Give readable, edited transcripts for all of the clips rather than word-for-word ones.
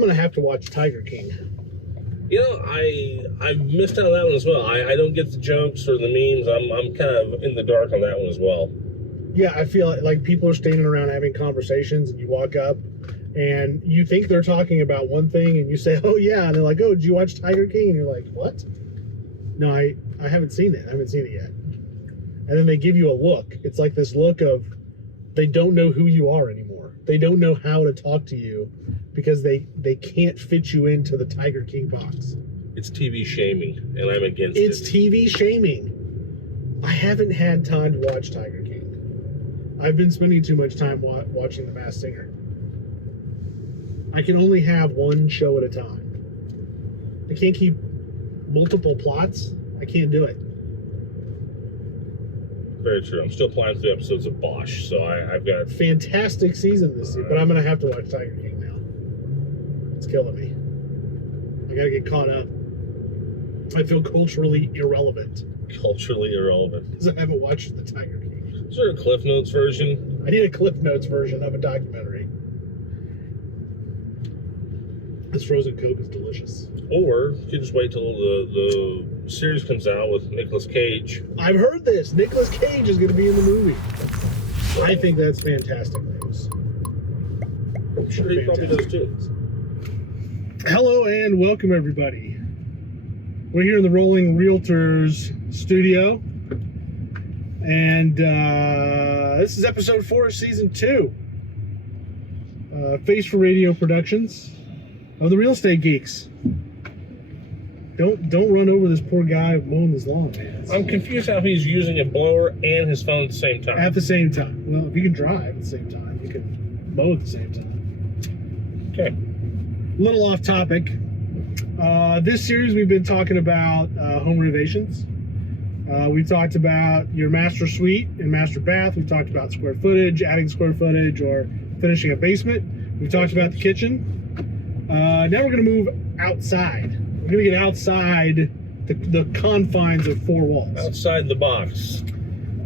gonna have to watch Tiger King. You know, I missed out on that one as well. I don't get the jokes or the memes. I'm kind of in the dark on that one as well. Yeah, I feel like people are standing around having conversations, and you walk up, and you think they're talking about one thing, and you say, "Oh yeah," and they're like, "Oh, did you watch Tiger King?" And you're like, "What?" No, I haven't seen it. I haven't seen it yet. And then they give you a look. It's like this look of they don't know who you are anymore. They don't know how to talk to you because they can't fit you into the Tiger King box. It's TV shaming, and I'm against it. It's TV shaming. I haven't had time to watch Tiger King. I've been spending too much time watching The Masked Singer. I can only have one show at a time. I can't keep multiple plots. I can't do it. Very true. I'm still playing through episodes of Bosch, so I've got... Fantastic season this season, but I'm going to have to watch Tiger King now. It's killing me. I got to get caught up. I feel culturally irrelevant. Culturally irrelevant. Because I haven't watched the Tiger King. Is there a Cliff Notes version? I need a Cliff Notes version of a documentary. This frozen Coke is delicious. Or you could just wait till the series comes out with Nicolas Cage. I've heard this. Nicolas Cage is going to be in the movie. I think that's fantastic news. I'm sure he probably does too. Hello and welcome everybody. We're here in the Rolling Realtors studio. And this is episode 4 of season 2. Face for Radio Productions of the Real Estate Geeks. Don't run over this poor guy mowing his lawn, man. I'm confused how he's using a blower and his phone at the same time. At the same time. Well, if you can drive at the same time, you can mow at the same time. Okay. A little off topic. This series we've been talking about home renovations. We've talked about your master suite and master bath. We've talked about square footage, adding square footage, or finishing a basement. We've talked about the kitchen. Now we're going to move outside. We're going to get outside the confines of 4 walls. Outside the box.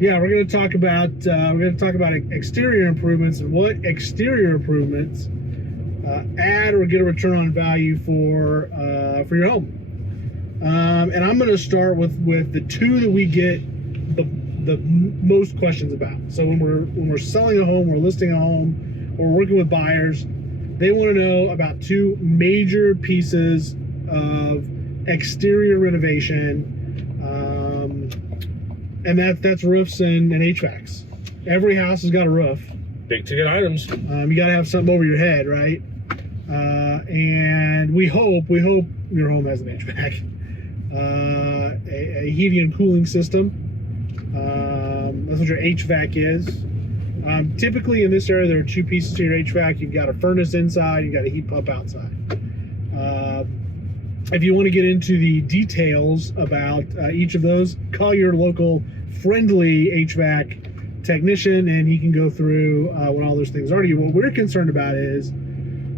Yeah, we're going to talk about exterior improvements and what exterior improvements add or get a return on value for your home. And I'm going to start with the 2 that we get the most questions about. So when we're selling a home, we're listing a home, or we're working with buyers, they want to know about 2 major pieces of exterior renovation, and that's roofs and HVACs. Every house has got a roof. Big ticket items. You got to have something over your head, right? And we hope your home has an HVAC. A heating and cooling system. That's what your HVAC is. Typically in this area, there are 2 pieces to your HVAC. You've got a furnace inside, you've got a heat pump outside. If you want to get into the details about each of those, call your local friendly HVAC technician, and he can go through what all those things are to you. What we're concerned about is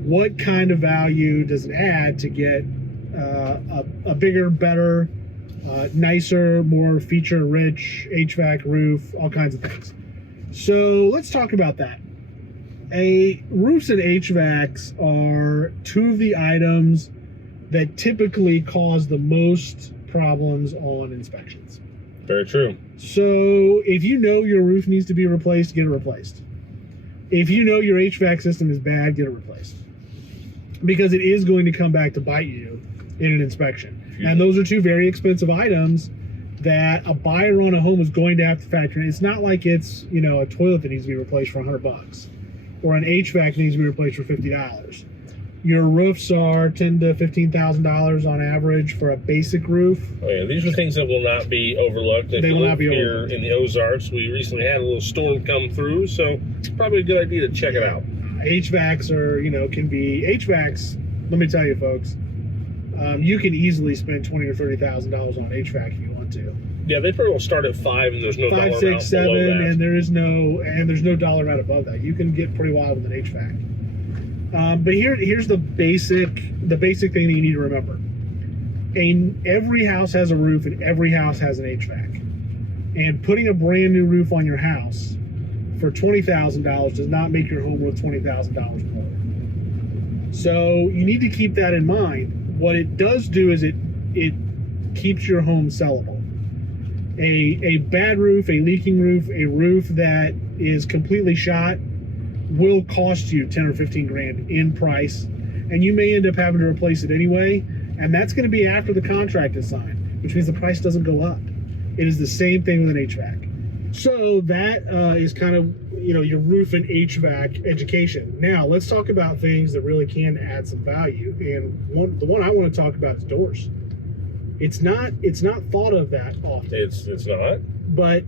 what kind of value does it add to get a bigger, better, nicer, more feature-rich HVAC roof, all kinds of things. So let's talk about that. Roofs and HVACs are 2 of the items that typically cause the most problems on inspections. Very true. So if you know your roof needs to be replaced, get it replaced. If you know your HVAC system is bad, get it replaced. Because it is going to come back to bite you in an inspection. And those are 2 very expensive items that a buyer on a home is going to have to factor in. It's not like it's, a toilet that needs to be replaced for $100 or an HVAC needs to be replaced for $50. Your roofs are $10,000 to $15,000 on average for a basic roof. Oh yeah, these are things that will not be overlooked. If they will not be overlooked. Here in the Ozarks, we recently had a little storm come through, so it's probably a good idea to check it out. HVACs are, can be HVACs. Let me tell you, folks, you can easily spend $20,000 or $30,000 on HVAC if you want to. Yeah, they pretty well start at 5, and there's no dollar 5, 6, amount 7, below that. and there's no dollar amount above that. You can get pretty wild with an HVAC. But here's the basic thing that you need to remember. Every house has a roof, and every house has an HVAC. And putting a brand new roof on your house for $20,000 does not make your home worth $20,000 more. So you need to keep that in mind. What it does do is it keeps your home sellable. A bad roof, a leaking roof, a roof that is completely shot will cost you 10 or 15 grand in price, and you may end up having to replace it anyway, and that's going to be after the contract is signed, which means the price doesn't go up. It is the same thing with an HVAC. So that is kind of, your roof and HVAC education. Now let's talk about things that really can add some value, and the one I want to talk about is doors. It's not thought of that often. It's not. But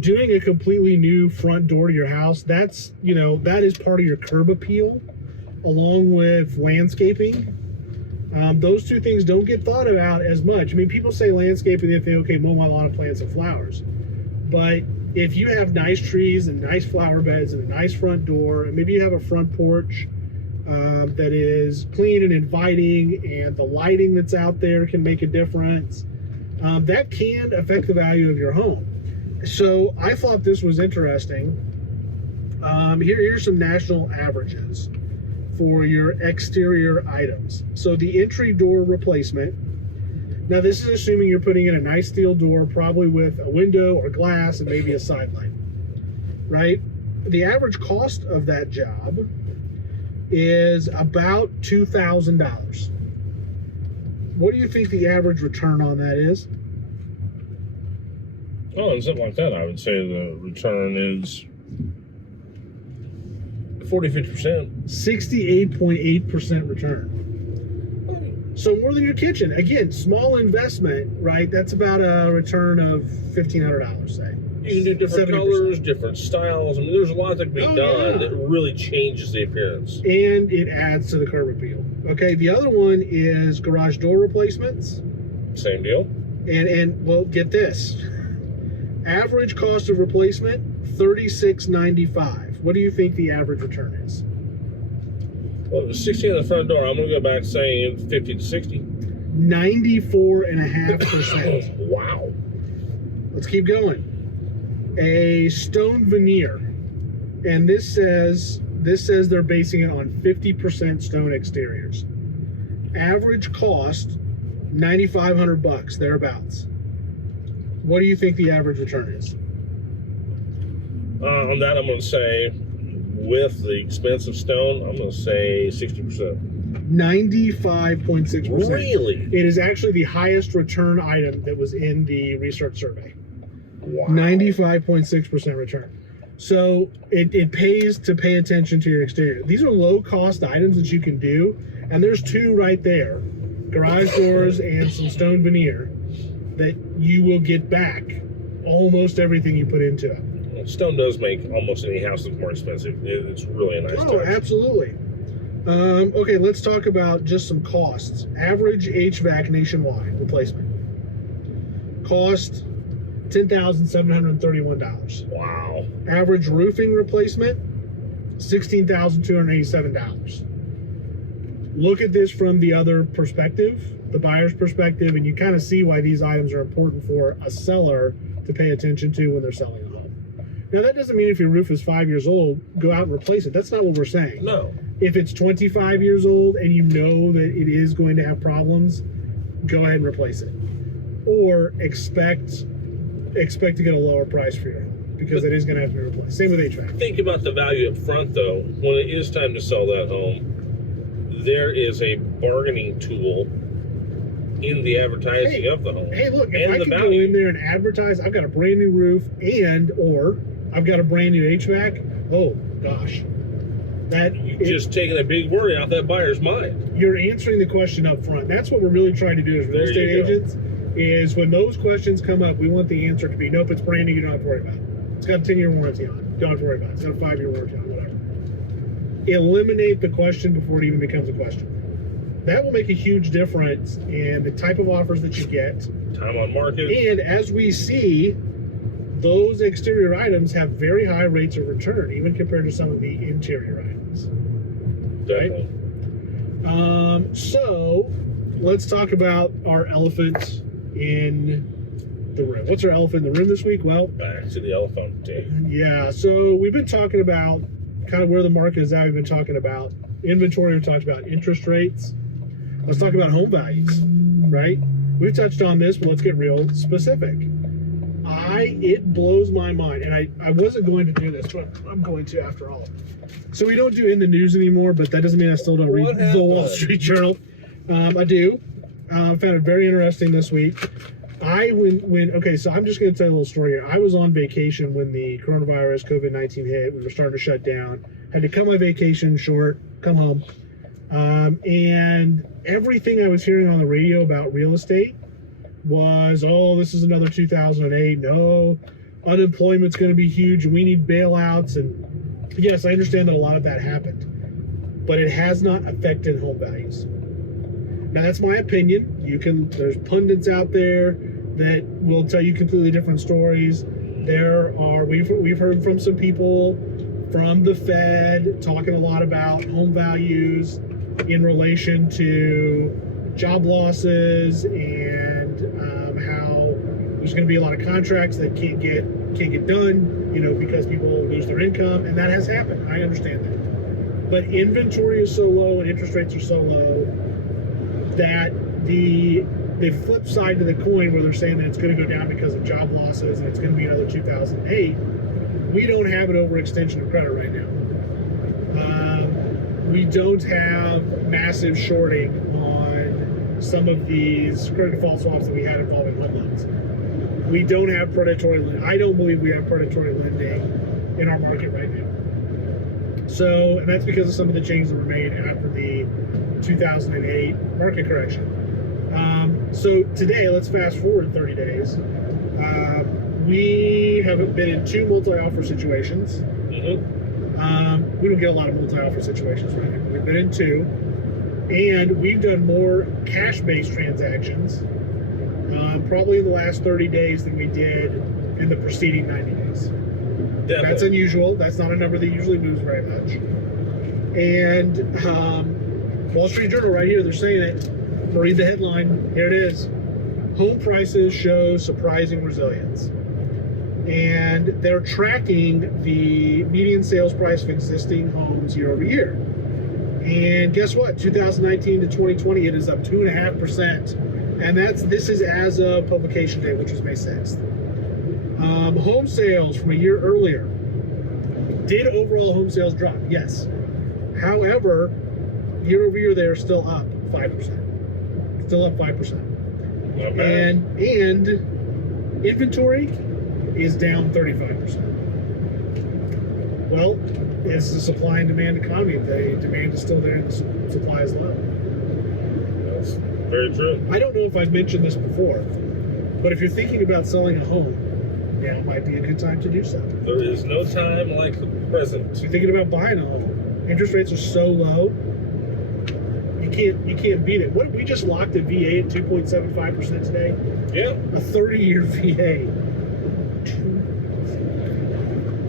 doing a completely new front door to your house, that is part of your curb appeal, along with landscaping. Those two things don't get thought about as much. I mean, people say landscaping, they think, okay, mow my lawn of plants and flowers. But if you have nice trees and nice flower beds and a nice front door, and maybe you have a front porch that is clean and inviting, and the lighting that's out there can make a difference, that can affect the value of your home. So I thought this was interesting. Here's some national averages for your exterior items. So the entry door replacement. Now this is assuming you're putting in a nice steel door, probably with a window or glass and maybe a side light, right? The average cost of that job is about $2,000. What do you think the average return on that is? Oh, and something like that, I would say the return is 40-50%. 68.8% return. So more than your kitchen. Again, small investment, right? That's about a return of $1,500, say. You can do different 70%. Colors, different styles. I mean, there's a lot that can be done that really changes the appearance. And it adds to the curb appeal. Okay, the other one is garage door replacements. Same deal. And well, get this. Average cost of replacement, $36.95. What do you think the average return is? Well, it was 60 on the front door. I'm going to go back saying 50 to 60. 94.5%. Wow. Let's keep going. A stone veneer, and this says they're basing it on 50% stone exteriors. Average cost $9,500 thereabouts. What do you think the average return is? On that, I'm going to say, with the expensive stone, I'm going to say 60%. 95.6%. Really? It is actually the highest return item that was in the research survey. Wow. 95.6% return. So it pays to pay attention to your exterior. These are low cost items that you can do, and there's two right there, garage doors and some stone veneer, that you will get back almost everything you put into it. Well, stone does make almost any house look more expensive. It's really a nice touch. Oh, absolutely. Okay, let's talk about just some costs. Average HVAC nationwide replacement cost $10,731. Wow. Average roofing replacement, $16,287. Look at this from the other perspective, the buyer's perspective, and you kind of see why these items are important for a seller to pay attention to when they're selling a home. Now, that doesn't mean if your roof is 5 years old, go out and replace it. That's not what we're saying. No. If it's 25 years old and you know that it is going to have problems, go ahead and replace it. Or expect to get a lower price for your home, because it is going to have to be replaced. Same with HVAC. Think about the value up front, though. When it is time to sell that home, there is a bargaining tool in the advertising of the home. Hey, look, if I can go in there and advertise, I've got a brand new roof or I've got a brand new HVAC, oh gosh. You're just taking a big worry out that buyer's mind. You're answering the question up front. That's what we're really trying to do as real estate agents, is when those questions come up, we want the answer to be, nope, it's brand new, you don't have to worry about it. It's got a 10-year warranty on it. Don't have to worry about it. It's got a 5-year warranty on it, whatever. Eliminate the question before it even becomes a question. That will make a huge difference in the type of offers that you get. Time on market. And as we see, those exterior items have very high rates of return, even compared to some of the interior items. Definitely. Right? So let's talk about our elephant in the room. What's our elephant in the room this week? Well, back to the elephant. Yeah, so we've been talking about kind of where the market is at. We've been talking about inventory, we talked about interest rates. Let's talk about home values, right? We've touched on this, but let's get real specific. It blows my mind, and I wasn't going to do this, but I'm going to after all. So we don't do In the News anymore, but that doesn't mean I still don't read the Wall Street Journal. I do. Found it very interesting this week. Okay, so I'm just going to tell you a little story here. I was on vacation when the coronavirus, COVID-19 hit. We were starting to shut down. Had to cut my vacation short, come home. And everything I was hearing on the radio about real estate was, oh, this is another 2008. No, unemployment's going to be huge. We need bailouts. And yes, I understand that a lot of that happened, but it has not affected home values. Now, that's my opinion. There's pundits out there that will tell you completely different stories. We've heard from some people from the Fed talking a lot about home values in relation to job losses and how there's going to be a lot of contracts that can't get done, because people lose their income, and that has happened. I understand that. But inventory is so low and interest rates are so low that the flip side to the coin, where they're saying that it's going to go down because of job losses and it's going to be another 2008, we don't have an overextension of credit right now. We don't have massive shorting on some of these credit default swaps that we had involving home loans. We don't have predatory lending. I don't believe we have predatory lending in our market right now. So, and that's because of some of the changes that were made after the 2008 market correction. So today, let's fast forward 30 days. We have been in 2 multi-offer situations. Mm-hmm. We don't get a lot of multi-offer situations right now. We've been in 2, and we've done more cash-based transactions probably in the last 30 days than we did in the preceding 90 days. Definitely. That's unusual. That's not a number that usually moves very much. And Wall Street Journal right here, they're saying it. I'll read the headline. Here it is. Home prices show surprising resilience. And they're tracking the median sales price of existing homes year over year. And guess what? 2019 to 2020, it is up 2.5%. And this is as of publication date, which was May 6th. Home sales from a year earlier. Did overall home sales drop? Yes. However, year over year, they're still up 5%. Still up 5%. Okay. And inventory is down 35%. Well, it's a supply and demand economy. The demand is still there and the supply is low. That's very true. I don't know if I've mentioned this before, but if you're thinking about selling a home, now might be a good time to do so. There is no time like the present. If you're thinking about buying a home, interest rates are so low, you can't beat it. What we just locked a VA at 2.75% today. Yeah. A 30-year VA.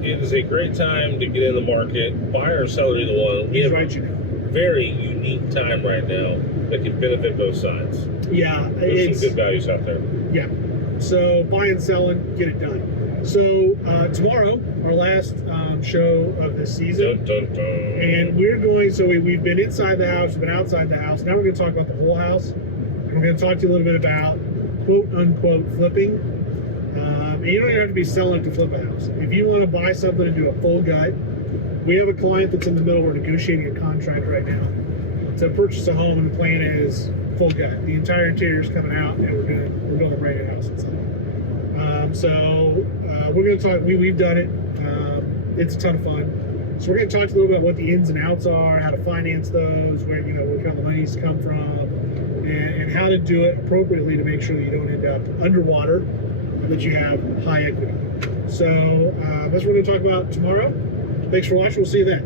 It is a great time to get in the market. Buy or sell either one. He's right, you know. Very unique time right now that can benefit both sides. Yeah, There's some good values out there. Yeah. So buy and sell and get it done. So tomorrow, our last show of this season. Dun, dun, dun. And we're going, so we've been inside the house, we've been outside the house. Now we're going to talk about the whole house. And we're going to talk to you a little bit about quote unquote flipping. And you don't even have to be selling to flip a house. If you want to buy something and do a full gut, we have a client that's in the middle. We're negotiating a contract right now to purchase a home, and the plan is full gut. The entire interior is coming out, and we're building a brand new house inside. We're going to talk. We've done it. It's a ton of fun. So we're going to talk to you a little bit about what the ins and outs are, how to finance those, where kind of the money's come from, and how to do it appropriately to make sure that you don't end up underwater, that you have high equity. So that's what we're going to talk about tomorrow. Thanks for watching. We'll see you then.